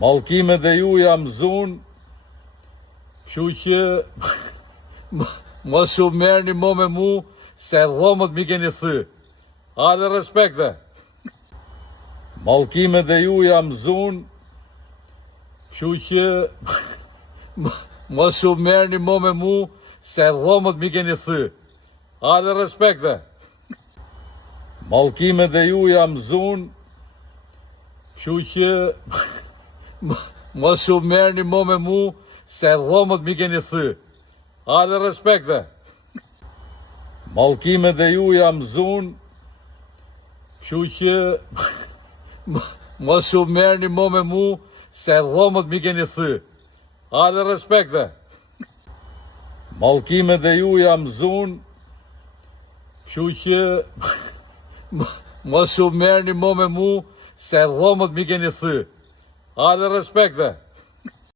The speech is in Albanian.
Mallkimet e ju jam zun, kështu që mos u merrni mo me mu, se dhomët mi keni thy. Hajde respekte. Mallkimet e ju jam zun, kështu që mos u merrni mo me mu, se dhomët mi keni thy. Hajde respekte. Mallkimet e ju jam zun, kështu që mos u merrni mo me mu, se dhomët mi keni thy. Hajde respekte. Mallkimet e ju jam zun, kështu që mos u merrni mo me mu, se dhomët mi keni thy. Hajde respekte. Mallkimet e ju jam zun, kështu që mos u merrni mo me mu, se dhomët mi keni thy. Hajde respekte.